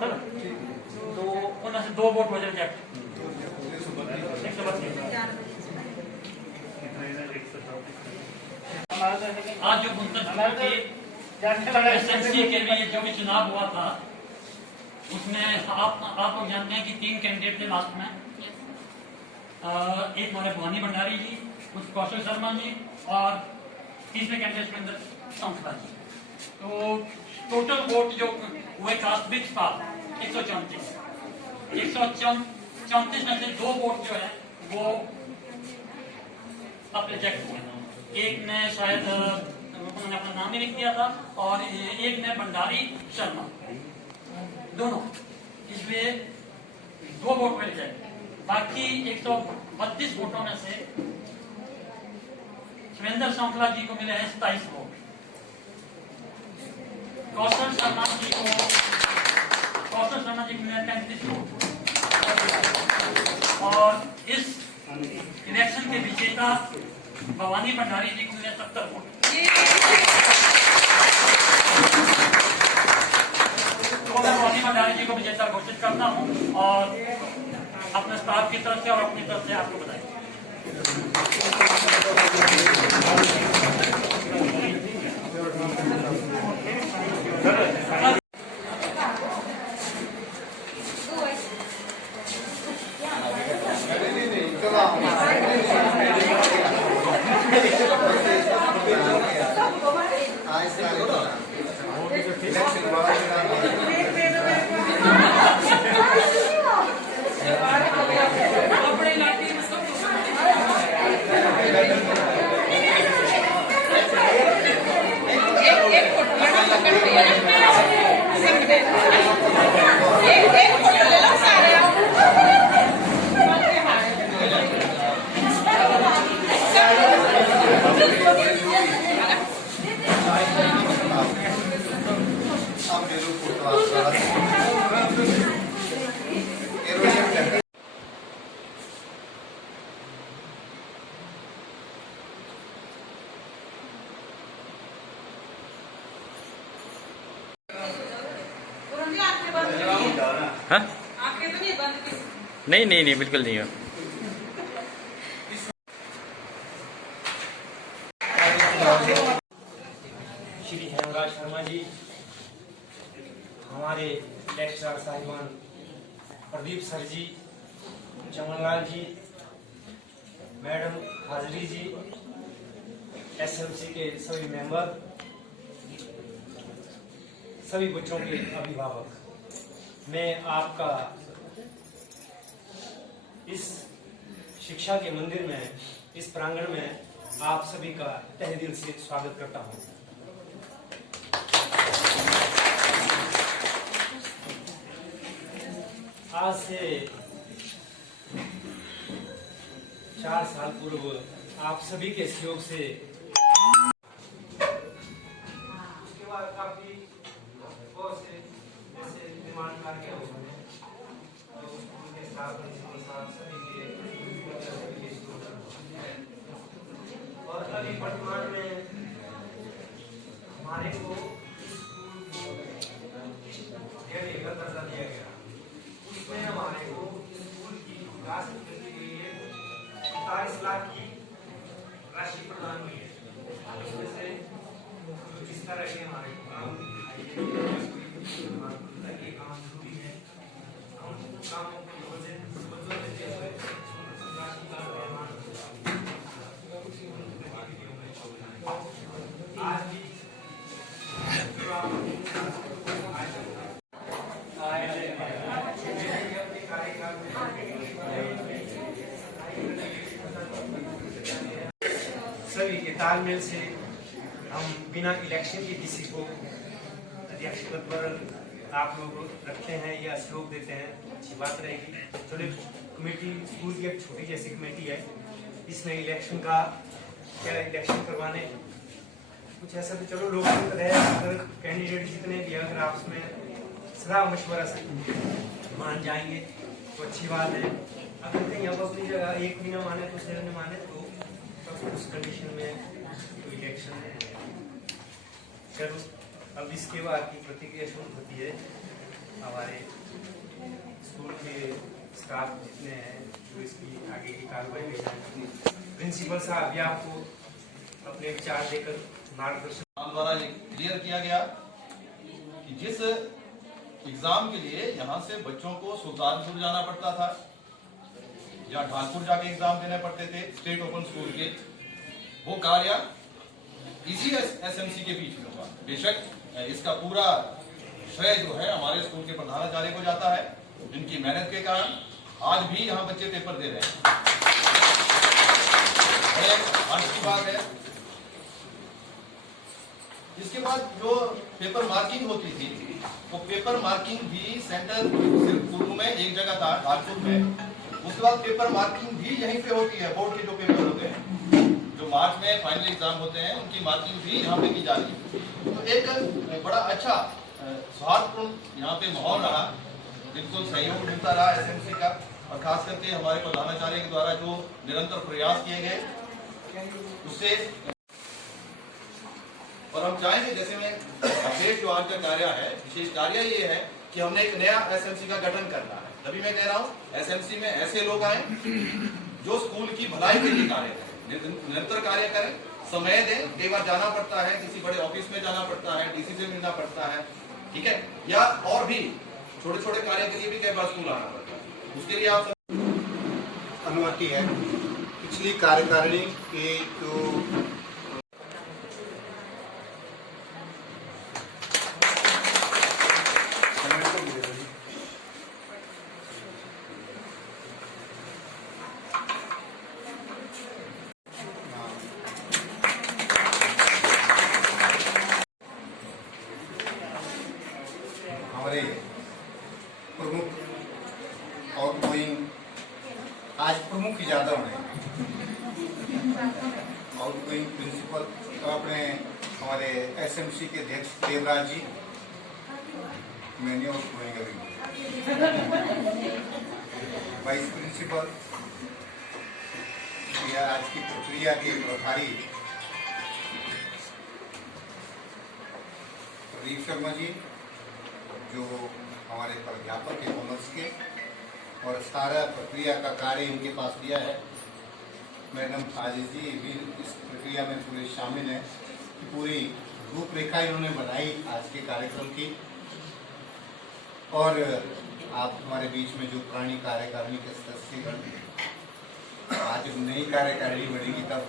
Total, तो उनमें से 2 वोट हो जाए रिजेक्ट। 132। आज जो एसएमसी के लिए जो भी चुनाव हुआ था उसमें आप लोग जानते हैं कि 3 कैंडिडेट थे लास्ट में। एक हमारे भवानी भंडारी जी, कुछ कौशल शर्मा जी और तीसरे कैंडिडेट सुरेंद्र सौंखला जी। तो टोटल वोट जो हुए वास्तविक था 134। 134 में से 2 वोट जो है वो अब रिजेक्ट हुए। एक ने शायद उन्होंने अपना नाम ही लिख दिया था और एक ने भंडारी शर्मा, दोनों, इसलिए 2 वोट मिल जाए। बाकी 132 वोटों में से सुरेंद्र सौंखला जी को मिले हैं 27 वोट, कौशल शर्मा जी को मिले 33 वोट और इस इलेक्शन के विजेता भवानी भंडारी जी को मिले 70 वोट। तो मैं भवानी भंडारी जी को विजेता घोषित करता हूं और अपने स्टाफ की तरफ से और अपनी तरफ से आपको बताएं। हाँ? नहीं बिल्कुल नहीं हो। श्री हेमराज शर्मा जी, हमारे लेक्चरर साहिबान प्रदीप सर जी, चमनलाल जी, मैडम हाजरी जी, एसएमसी के सभी मेंबर, सभी बच्चों के अभिभावक, मैं आपका इस शिक्षा के मंदिर में, इस प्रांगण में आप सभी का तहे दिल से स्वागत करता हूं। आज से 4 साल पूर्व आप सभी के सहयोग से उसके बाद काफी बहुत से जैसे निर्माण कार्य हुए हैं, तो उनके साथ सभी के और अभी वर्तमान में हमारे को दर्जा दिया गया, उसमें हमारे को स्कूल की विकास के लिए 47 लाख की राशि प्रदान हुई है। इसमें से जिस तरह के हमारे काम जरूरी है, हम कामों को समझो देते हुए राशि का निर्माण आज भी सभी के तालमेल से हम बिना इलेक्शन के किसी को अध्यक्ष पद पर आप लोग रखते हैं या सहयोग देते हैं, अच्छी बात रहेगी। थोड़ी कमेटी स्कूल की एक छोटी जैसी कमेटी है, इसमें इलेक्शन का क्या इलेक्शन करवाने कुछ ऐसा तो चलो लोग रहे, अगर कैंडिडेट जितने भी अगर आपस में सलाह मशवरा से मान जाएंगे तो अच्छी बात है। अगर कहीं अब अपनी जगह एक भी ना माने, दूसरे ने माने, तो उस कंडीशन में तो इलेक्शन है। चलो अब इसके बाद की प्रतिक्रिया शुरू होती है। हमारे स्कूल के स्टाफ जितने हैं जो इसकी आगे की कार्रवाई ले जाएंगे। प्रिंसिपल साहब भी आपको अपने विचार देकर मार्गदर्शन द्वारा ये क्लियर किया गया कि जिस एग्जाम के लिए यहाँ से बच्चों को सुल्तानपुर जाना पड़ता था या ढालपुर जाके एग्जाम देने पड़ते थे स्टेट ओपन स्कूल के, वो कार्य इसी एसएमसी के बीच में हुआ। बेशक इसका पूरा श्रेय जो है हमारे स्कूल के प्रधानाचार्य को जाता है, जिनकी मेहनत के कारण आज भी यहाँ बच्चे पेपर दे रहे हैं। आज की बात है। इसके बाद जो पेपर मार्किंग होती थी, वो पेपर मार्किंग भी सेंटर सिर्फ पूर्व में एक जगह था, ढालपुर में। उसके बाद पेपर मार्किंग भी यहीं पे होती है। बोर्ड के जो पेपर होते हैं, जो मार्च में फाइनल एग्जाम होते हैं, उनकी मार्किंग भी यहाँ पे की जा रही है। तो एक बड़ा अच्छा सौहार्दपूर्ण यहाँ पे माहौल रहा, बिल्कुल सहयोग मिलता रहा एसएमसी का, और खास करके हमारे प्रधानाचार्य के द्वारा जो निरंतर प्रयास किए गए उससे। और हम चाहेंगे, जैसे में विशेष जो आज का कार्य है, विशेष कार्य ये है कि हमने एक नया एसएमसी का गठन करना है। तभी मैं कह रहा हूँ एसएमसी में ऐसे लोग आए जो स्कूल की भलाई के लिए कार्य करें, निरंतर कार्य करें, समय दें। कई बार जाना पड़ता है, किसी बड़े ऑफिस में जाना पड़ता है, डीसी से मिलना पड़ता है, ठीक है, या और भी छोटे छोटे कार्य के लिए भी कई बार स्कूल आना पड़ता है। उसके लिए आप अनुमति है। पिछली कार्यकारिणी के जो हमारे प्रमुख आउटगोइंग, आज प्रमुख ही ज्यादा होने आउटगोइंग प्रिंसिपल अपने हमारे एसएमसी के अध्यक्ष देवराज जी, मैंने आउटगोइंग वाइस प्रिंसिपल, आज की प्रक्रिया के प्रभारी प्रदीप शर्मा जी, जो हमारे प्राध्यापक है कॉमर्स के, और सारा प्रक्रिया का कार्य इनके पास लिया है। मैडम आजिज जी भी इस प्रक्रिया में पूरे शामिल हैं। पूरी रूपरेखा इन्होंने बनाई आज के कार्यक्रम की। और आप हमारे बीच में जो पुरानी कार्यकारिणी के सदस्यगण, आज जब नई कार्यकारिणी बनेगी तब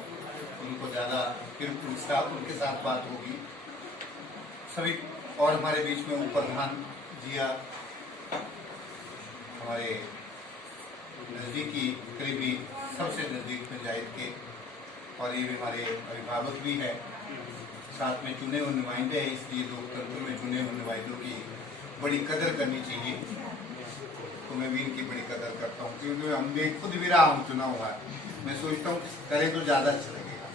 उनको ज़्यादा फिर उनके साथ बात होगी सभी। और हमारे बीच में उपप्रधान जिया, हमारे नज़दीकी करीबी सबसे नज़दीक में जाहिद के, और ये भी हमारे अभिभावक भी हैं, साथ में चुने हुए नुमाइंदे हैं। इसलिए लोकतंत्र में चुने हुए नुमाइंदों की बड़ी कदर करनी चाहिए। तो मैं भी इनकी बड़ी कदर करता हूँ, क्योंकि हमने खुद भी रहा हूँ चुना हुआ। मैं सोचता हूँ करें तो ज़्यादा अच्छा लगेगा।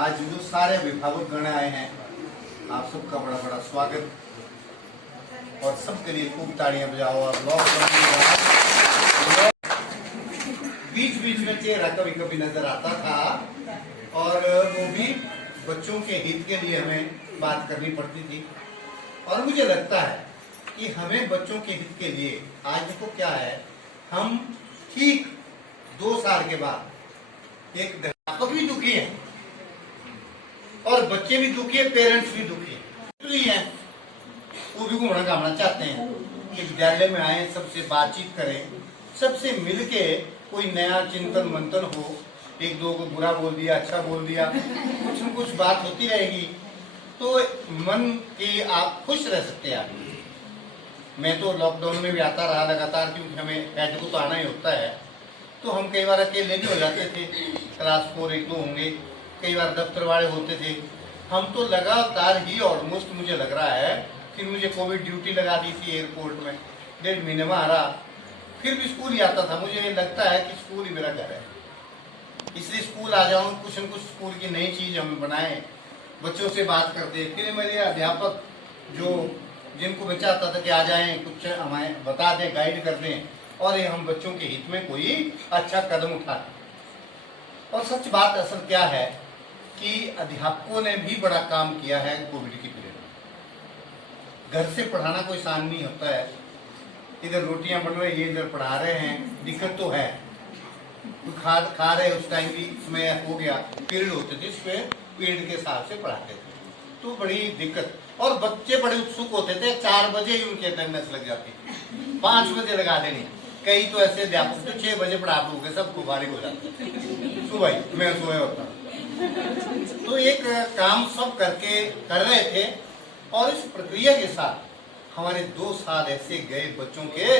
आज जो सारे अभिभावक गण आए हैं, आप सबका बड़ा बड़ा स्वागत, और सबके लिए खूब ताड़ियां बजाओ। और बीच बीच में चेहरा कभी कभी नजर आता था, और वो भी बच्चों के हित के लिए हमें बात करनी पड़ती थी। और मुझे लगता है कि हमें बच्चों के हित के लिए, आज देखो क्या है, हम ठीक 2 साल के बाद एक अध्यापक भी दुखी है और बच्चे भी दुखी है, पेरेंट्स भी दुखी है। वो भी घूमना घामना चाहते हैं कि विद्यालय में आए, सबसे बातचीत करें, सबसे मिलके कोई नया चिंतन मंथन हो। एक दो को बुरा बोल दिया, अच्छा बोल दिया, कुछ न कुछ बात होती रहेगी, तो मन के आप खुश रह सकते हैं। मैं तो लॉकडाउन में भी आता रहा लगातार, क्योंकि हमें हेड को तो आना ही होता है। तो हम कई बार अकेले भी हो जाते थे, क्लास 4 1 2 होंगे, कई बार दफ्तर वाले होते थे। हम तो लगातार ही ऑलमोस्ट, मुझे लग रहा है कि मुझे कोविड ड्यूटी लगा दी थी एयरपोर्ट में, 1.5 महीने में आ रहा, फिर भी स्कूल ही आता था। मुझे लगता है कि स्कूल ही मेरा घर है, इसलिए स्कूल आ जाऊं, कुछ न कुछ स्कूल की नई चीज हम बनाए, बच्चों से बात करते। फिर मेरे अध्यापक जो जिनको मैं चाहता था कि आ जाएं, कुछ हमें बता दें, गाइड कर दें, और ये हम बच्चों के हित में कोई अच्छा कदम उठाते। और सच बात असल क्या है कि अध्यापकों ने भी बड़ा काम किया है कोविड की पीरियड में। घर से पढ़ाना कोई आसान नहीं होता है। इधर रोटियां बन रही है, इधर पढ़ा रहे हैं, दिक्कत तो है। तो खा रहे उस टाइम भी समय हो गया, पीरियड होते थे, इस पे पीरियड के हिसाब से पढ़ाते थे, तो बड़ी दिक्कत। और बच्चे बड़े उत्सुक होते थे, 4 बजे ही उनकी अटेंडेंस लग जाती, 5 बजे लगा देनी। कई तो ऐसे अध्यापक तो 6 बजे पढ़ा लोगे, सब फारिग हो जाते, सुबह ही मैं सोया होता। तो एक काम सब करके कर रहे थे, और इस प्रक्रिया के साथ हमारे 2 साल ऐसे गए बच्चों के,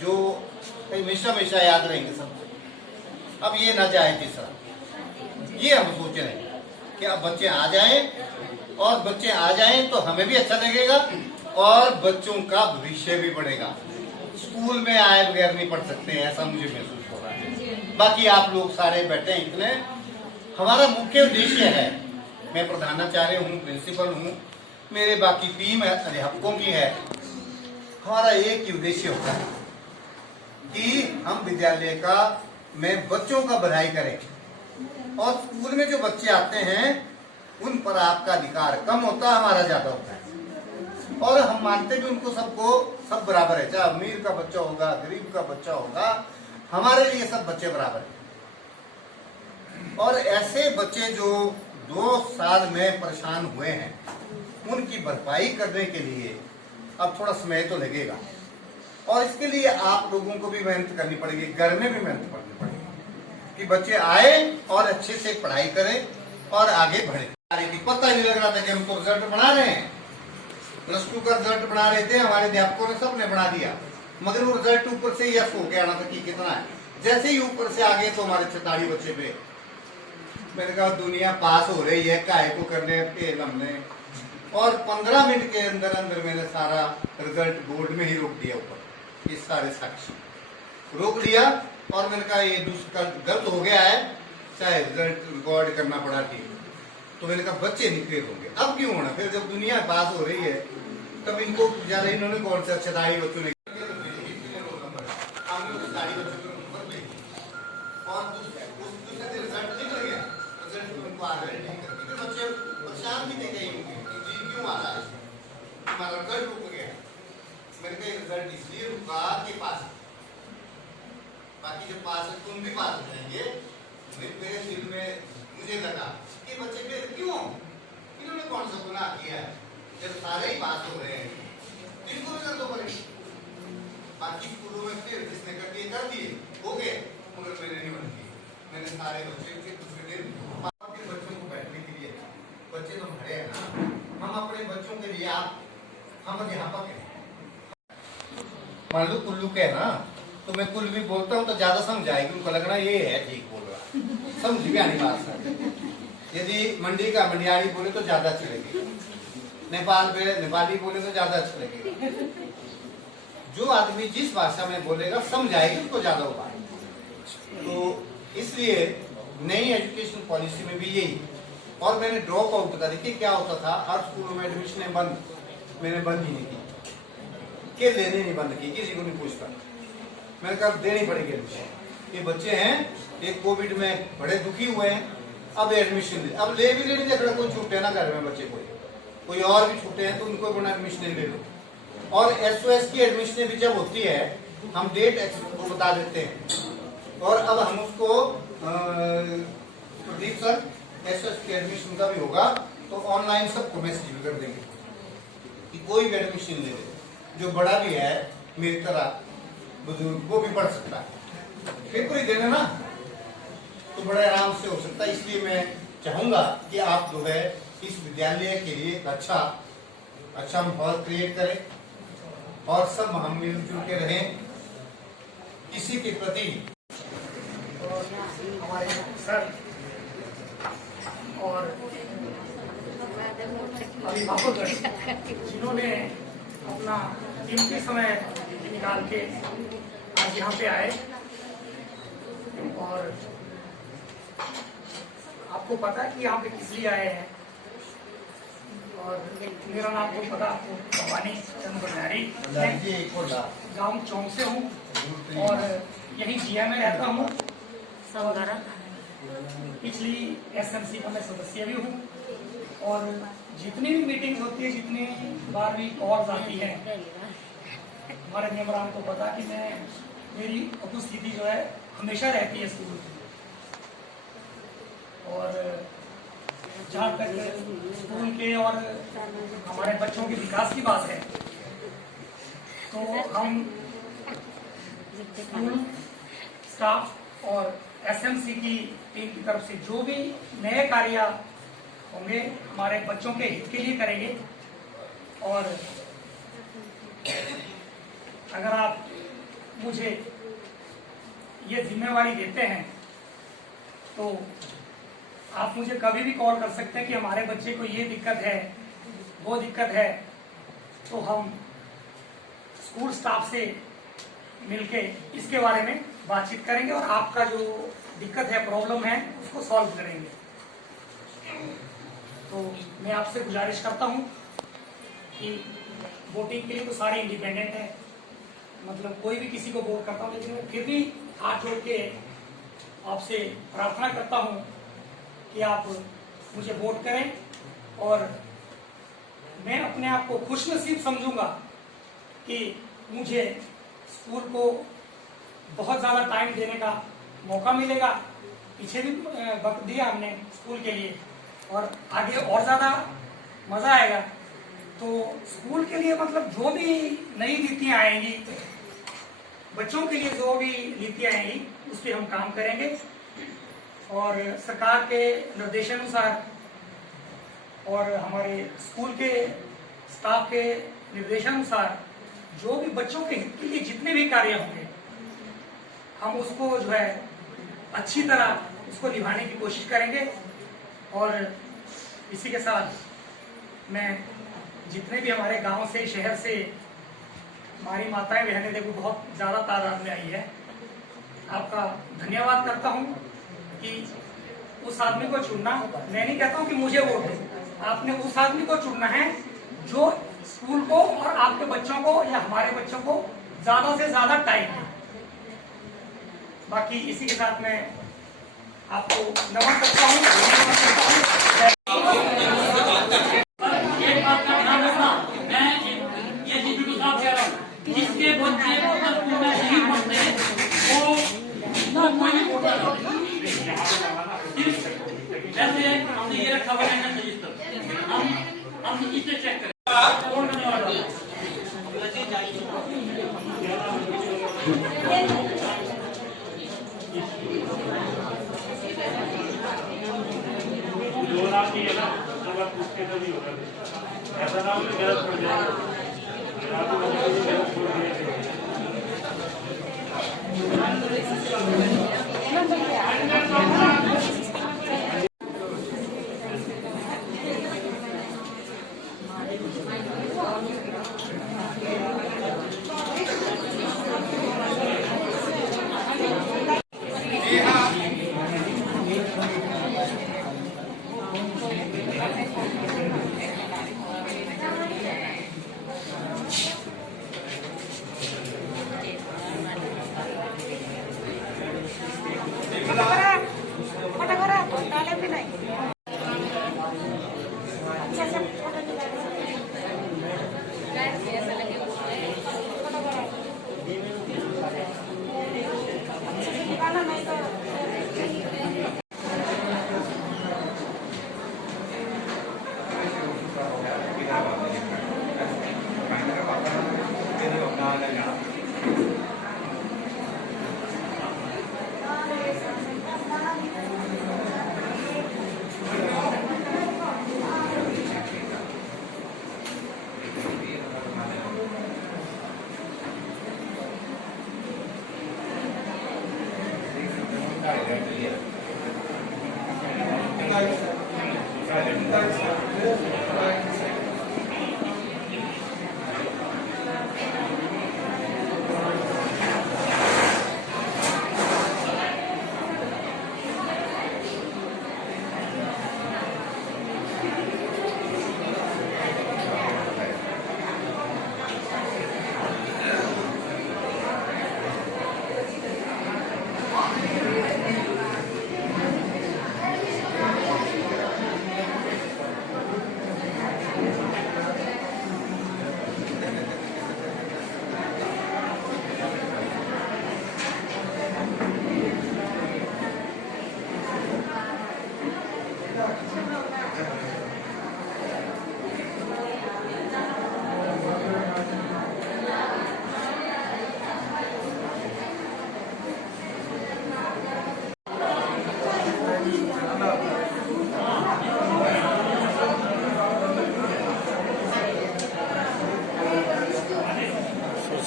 जो हमेशा हमेशा याद रहेंगे सब। अब ये ना जाए तीसरा, ये हम सोच रहे हैं कि अब बच्चे आ जाएं, और बच्चे आ जाएं तो हमें भी अच्छा लगेगा और बच्चों का भविष्य भी बढ़ेगा। स्कूल में आए बगैर नहीं पढ़ सकते, ऐसा मुझे महसूस हो रहा है। बाकी आप लोग सारे बैठे हैं इतने, हमारा मुख्य उद्देश्य है, मैं प्रधानाचार्य हूँ, प्रिंसिपल हूँ, मेरे बाकी टीम अध्यापकों की है, हमारा एक ही उद्देश्य होता है कि हम विद्यालय का में बच्चों का भलाई करें, और स्कूल में जो बच्चे आते हैं उन पर आपका अधिकार कम होता है, हमारा ज्यादा होता है। और हम मानते हैं कि उनको सबको सब बराबर है, चाहे अमीर का बच्चा होगा, गरीब का बच्चा होगा, हमारे लिए सब बच्चे बराबर हैं। और ऐसे बच्चे जो 2 साल में परेशान हुए हैं, उनकी भरपाई करने के लिए अब थोड़ा समय तो लगेगा, और इसके लिए आप लोगों को भी मेहनत करनी पड़ेगी, घर में भी मेहनत करनी पड़ेगी कि बच्चे आए और अच्छे से पढ़ाई करें और आगे बढ़े। पता ही नहीं लग रहा था कि हम तो रिजल्ट बना रहे हैं, +2 का रिजल्ट बना रहे थे, हमारे अध्यापकों ने सबने बना दिया, मगर वो रिजल्ट ऊपर से यस हो गया ना था कि कितना है। जैसे ही ऊपर से आगे तो हमारे 46 बच्चे पे, मैंने कहा दुनिया पास हो रही है, काहे को करने हमने। और 15 मिनट के अंदर अंदर मैंने सारा रिजल्ट बोर्ड में ही रोक दिया, ऊपर ये सारे साक्ष्य रोक दिया, और मैंने कहा ये दूसरा गलत हो गया है, चाहे रिजल्ट रिकॉर्ड करना पड़ा थी। तो मैंने कहा बच्चे निकले होंगे, अब क्यों होना, फिर जब दुनिया पास हो रही है तब इनको ज्यादा इन्होंने कौन सा 46 बच्चों ने रिजल्ट इसलिए रुका कि पास, बाकी जब पास तुम भी पास हो जाएंगे। मेरे दिल में मुझे लगा कि बच्चे फेल क्यों, इन्होंने कौन सा गुनाह किया है, जब सारे ही पास हो रहे हैं, इनको भी कर दो पड़ेगी। बाकी स्कूलों में फिर जिसने कर दिए हो गए, मगर मैंने नहीं बन की, मैंने सारे बच्चे के दूसरे दिन अपने बच्चों को बैठने के लिए, बच्चे तो भरे हैं ना, हम अपने बच्चों के लिए हम अध्यापक हैं। मान लो कुल्लू के है ना, तो मैं कुल भी बोलता हूँ तो ज्यादा समझ आएगी, उनको लगना ये है ठीक बोल रहा, समझ भी आनी बात है। यदि मंडी का मंडियारी बोले तो ज्यादा अच्छी लगेगी, नेपाल में नेपाली बोले तो ज्यादा अच्छा लगेगा। जो आदमी जिस भाषा में बोलेगा समझ आएगी, उसको ज्यादा हो पाएगा। तो इसलिए नई एजुकेशन पॉलिसी में भी यही, और मैंने ड्रॉप आउट का देखिए क्या होता था, हर स्कूलों में एडमिशन बंद, मैंने बंद ही नहीं की, के लेने नहीं बंद की, किसी को नहीं पूछता, मैंने कहा देनी पड़ेगी एडमिशन। ये बच्चे हैं, एक कोविड में बड़े दुखी हुए हैं, अब एडमिशन ले, अब ले भी लेने देख रहा, कोई छूटे ना घर में बच्चे, कोई और भी छूटे हैं तो उनको बना एडमिशन ले लो। और SOS की एडमिशन भी जब होती है, हम डेट को बता देते हैं, और अब हम उसको प्रदीप सर SOS की एडमिशन का भी होगा तो ऑनलाइन सबको मैसेज भी कर देंगे कि कोई भी एडमिशन ले ले, जो बड़ा भी है मेरी तरह बुजुर्ग, वो भी पढ़ सकता है, पेपर ही देना ना, तो बड़े आराम से हो सकता है। इसलिए मैं चाहूंगा कि आप जो है इस विद्यालय के लिए अच्छा माहौल क्रिएट करें, और सब हम मिलजुल के रहें, किसी के प्रति। हमारे सर और अभिभावक जिन्होंने अपना कीमती समय निकाल के आज यहाँ पे आए, और आपको पता है कि यहाँ पे किस लिए आए हैं, और मेरा नाम तो पता आपको, भवानी चंद भंडारी, गांव चौक से हूँ, और यही जिया में रहता हूँ, पिछली SMC का मैं सदस्य भी हूँ, और जितनी भी मीटिंग्स होती है, जितनी बार भी कॉल्स आती हैं, हमारे मेम्बरान को पता कि मेरी उपस्थिति जो है हमेशा रहती है स्कूल में। और जहाँ तक स्कूल के और हमारे बच्चों के विकास की बात है, तो हम स्कूल स्टाफ और एसएमसी की टीम की तरफ से जो भी नए कार्य होंगे हमारे बच्चों के हित के लिए करेंगे। और अगर आप मुझे ये जिम्मेवारी देते हैं तो आप मुझे कभी भी कॉल कर सकते हैं कि हमारे बच्चे को ये दिक्कत है, वो दिक्कत है, तो हम स्कूल स्टाफ से मिलके इसके बारे में बातचीत करेंगे और आपका जो दिक्कत है, प्रॉब्लम है, उसको सॉल्व करेंगे। तो मैं आपसे गुजारिश करता हूं कि वोटिंग के लिए तो सारे इंडिपेंडेंट हैं, मतलब कोई भी किसी को वोट करता हूं, लेकिन मैं फिर भी हाथ जोड़ के आपसे प्रार्थना करता हूं कि आप मुझे वोट करें। और मैं अपने आप को खुशनसीब समझूंगा कि मुझे स्कूल को बहुत ज़्यादा टाइम देने का मौका मिलेगा। पीछे भी वक्त दिया हमने स्कूल के लिए और आगे और ज़्यादा मज़ा आएगा। तो स्कूल के लिए मतलब जो भी नई नीतियाँ आएंगी, बच्चों के लिए जो भी नीतियाँ आएंगी, उस पर हम काम करेंगे और सरकार के निर्देशानुसार और हमारे स्कूल के स्टाफ के निर्देशानुसार जो भी बच्चों के हित के लिए जितने भी कार्य होंगे, हम उसको जो है अच्छी तरह उसको निभाने की कोशिश करेंगे। और इसी के साथ मैं जितने भी हमारे गांव से, शहर से हमारी माताएं बहनें देखो बहुत ज़्यादा तादाद में आई है, आपका धन्यवाद करता हूं कि उस आदमी को चुनना, मैं नहीं कहता हूं कि मुझे वोट दो, आपने उस आदमी को चुनना है जो स्कूल को और आपके बच्चों को या हमारे बच्चों को ज्यादा से ज्यादा टाइम दे। बाकी इसी के साथ मैं आपको नमन करता हूँ, धन्यवाद करता हूँ। एक बात का ध्यान रखना, मैं ये जीतू साहब कह रहा हूँ, जिसके बच्चे स्कूल में नहीं पढ़ते वो कोई भी वोटर जैसे हमने ये रखा हुआ है रजिस्टर, हम इसे चेक करें। ऐसा ना हो कि गलत पड़ जाए।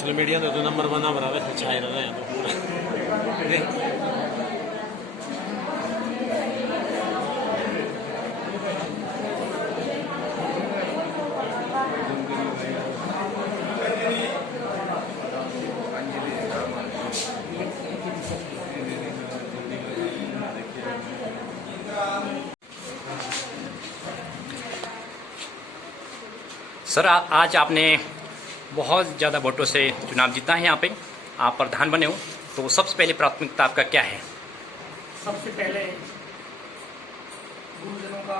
सोशल मीडिया तो नंबर बना बराबर से छाए रहे हैं तो पूरा सर आज आपने बहुत ज़्यादा वोटों से चुनाव जीता है। यहाँ पे आप प्रधान बने हो, तो सबसे पहले प्राथमिकता आपका क्या है? सबसे पहले गुरुजनों का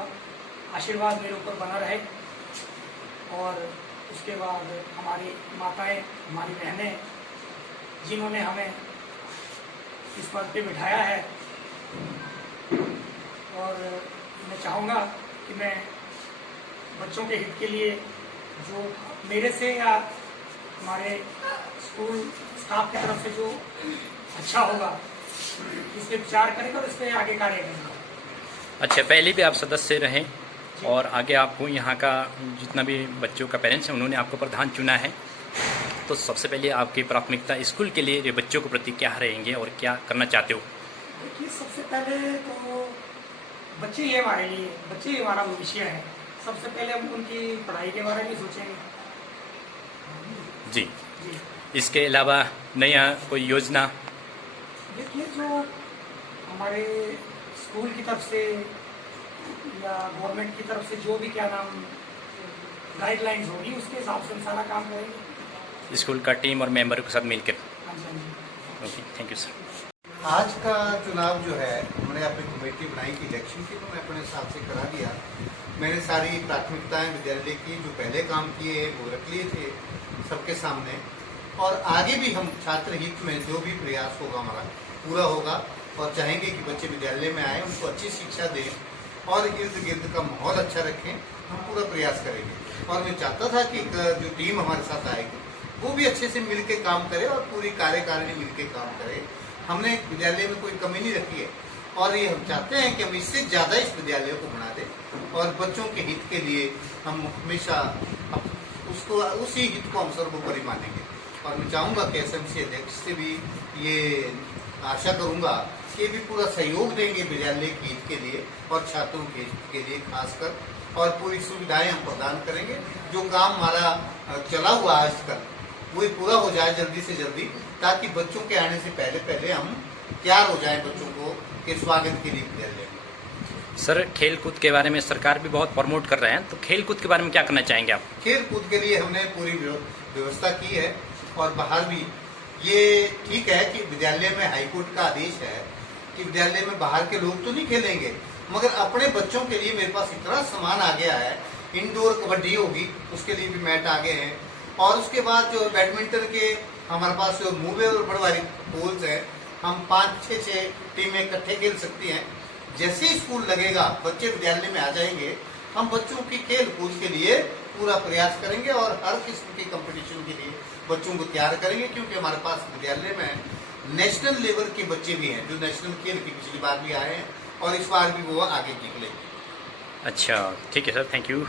आशीर्वाद मेरे ऊपर बना रहे और उसके बाद हमारी माताएं, हमारी बहनें जिन्होंने हमें इस पद पे बिठाया है, और मैं चाहूँगा कि मैं बच्चों के हित के लिए जो मेरे से या हमारे स्कूल स्टाफ की तरफ से जो अच्छा होगा इस पे विचार करेंगे और इस पे आगे कार्य करेंगे। अच्छा, पहले भी आप सदस्य रहे और आगे आपको यहाँ का जितना भी बच्चों का पेरेंट्स है उन्होंने आपको प्रधान चुना है, तो सबसे पहले आपकी प्राथमिकता स्कूल के लिए बच्चों के प्रति क्या रहेंगे और क्या करना चाहते हो? देखिए, सबसे पहले तो बच्चे ही हमारे लिए, बच्चे ही हमारा भविष्य है। सबसे पहले हम उनकी पढ़ाई के बारे में सोचेंगे। जी, इसके अलावा नया कोई योजना? देखिए, जो हमारे स्कूल की तरफ से या गवर्नमेंट की तरफ से जो भी क्या नाम गाइडलाइंस होगी उसके हिसाब से हम सारा काम करेंगे स्कूल का टीम और मेंबर के साथ मिलकर। हाँ जी। Okay, thank you sir. आज का चुनाव जो है हमने अपनी कमेटी बनाई थी इलेक्शन की, तो मैं अपने हिसाब से करा दिया। मैंने सारी प्राथमिकताएं विद्यालय की जो पहले काम किए वो रख लिए थे सबके सामने, और आगे भी हम छात्र हित में जो भी प्रयास होगा हमारा पूरा होगा, और चाहेंगे कि बच्चे विद्यालय में आए, उनको अच्छी शिक्षा दें और इर्द गिर्द का माहौल अच्छा रखें। हम पूरा प्रयास करेंगे और मैं चाहता था कि जो टीम हमारे साथ आएगी वो भी अच्छे से मिल के काम करे और पूरी कार्यकारिणी मिल के काम करे। हमने विद्यालय में कोई कमी नहीं रखी है और ये हम चाहते हैं कि हम इससे ज़्यादा इस विद्यालय को बना दें और बच्चों के हित के लिए हम हमेशा उसको उसी हित को हम सर्वोपरि मानेंगे। और मैं चाहूँगा कि एसएमसी अध्यक्ष से भी ये आशा करूँगा कि ये भी पूरा सहयोग देंगे विद्यालय के हित के लिए और छात्रों के हित के लिए खासकर, और पूरी सुविधाएं हम प्रदान करेंगे। जो काम हमारा चला हुआ आज तक वो पूरा हो जाए जल्दी से जल्दी, ताकि बच्चों के आने से पहले पहले हम तैयार हो जाएं बच्चों को के स्वागत के लिए विद्यालय में। सर, खेल कूद के बारे में सरकार भी बहुत प्रमोट कर रहे हैं, तो खेल कूद के बारे में क्या करना चाहेंगे आप? खेल कूद के लिए हमने पूरी व्यवस्था की है और बाहर भी। ये ठीक है कि विद्यालय में हाईकोर्ट का आदेश है कि विद्यालय में बाहर के लोग तो नहीं खेलेंगे, मगर अपने बच्चों के लिए मेरे पास इतना सामान आ गया है। इंडोर कबड्डी होगी, उसके लिए भी मैट आ गए हैं, और उसके बाद जो बैडमिंटन के हमारे पास जो मूवेबल बड़ी वाली पोल्स हैं, हम 5-6 टीमें इकट्ठे खेल सकती हैं। जैसे ही स्कूल लगेगा बच्चे विद्यालय में आ जाएंगे, हम बच्चों की खेल कूद के लिए पूरा प्रयास करेंगे और हर किस्म की कंपटीशन के लिए बच्चों को तैयार करेंगे, क्योंकि हमारे पास विद्यालय में नेशनल लेवल के बच्चे भी हैं जो नेशनल खेल की पिछली बार भी आए हैं और इस बार भी वो आगे निकलेंगे। अच्छा, ठीक है सर, थैंक यू।